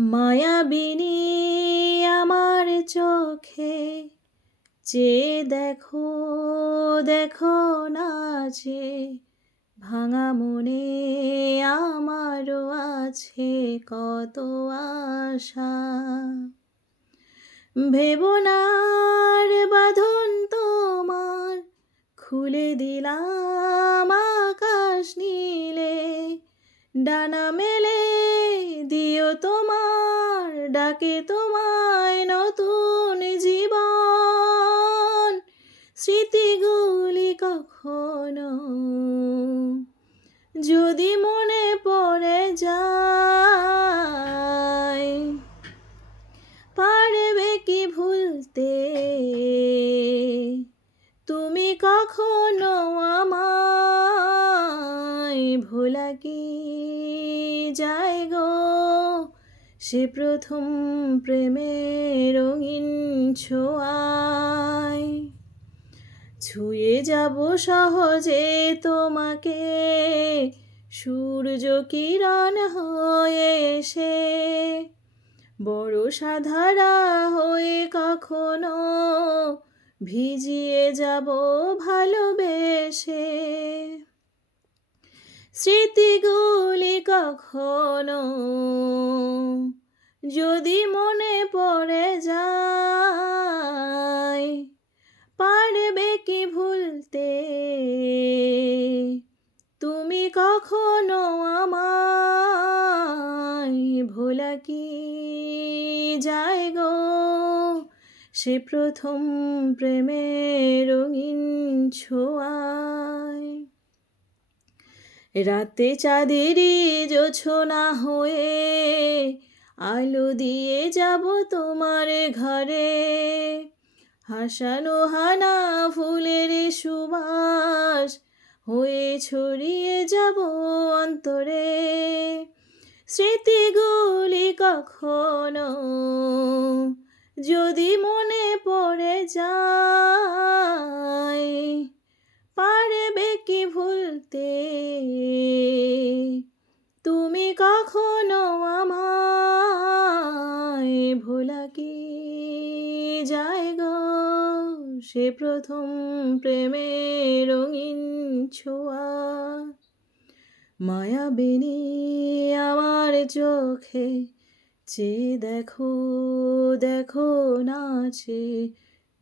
মায়াবিনী আমার চোখে চেয়ে দেখো, দেখো নাচে ভাঙা মনে আমারও আছে কত আশা। ভেবো না আর বাঁধন তোমার, খুলে দিলাম আকাশ নীলে। ডানা মেলে দিও তোমার ডাকে তোমায় নতুন জীবন। স্মৃতিগুলি কখনো যদি মনে পড়ে যায়, পারবে কি ভুলতে তুমি কখনো আমায়? ভোলা কি যায় গো সে প্রথম প্রেমের রঙিন ছোঁয়ায়। ছুঁয়ে যাব সহজে তোমাকে সূর্য কিরণ হয়ে এসে, বর্ষাধারা হয়ে কখনো ভিজিয়ে যাব ভালোবেসে। স্মৃতিগুলি কখনো যদি মনে পড়ে যায়, পারবে কি ভুলতে তুমি কখনো আমায়? ভোলা কি যায় গো সে প্রথম প্রেমের রঙিন ছোঁয়ায়। রাতে চাঁদেরই জোছনা হয়ে আলো দিয়ে যাব তোমার ঘরে। হাসানো হানা ফুলের সুবাস হয়ে ছড়িয়ে যাব অন্তরে। স্মৃতিগুলি কখনো যদি মনে পড়ে যায়, পারবে কি ভুলতে তুমি কখনো আমায়? ভোলা কি যায় গো সে প্রথম প্রেমের রঙিন ছোঁয়া। মায়াবিনী আমার চোখে চেয়ে দেখো, দেখো নাচে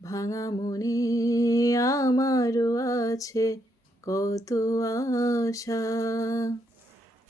ভাঙা মনে আমারও আছে কত আশা।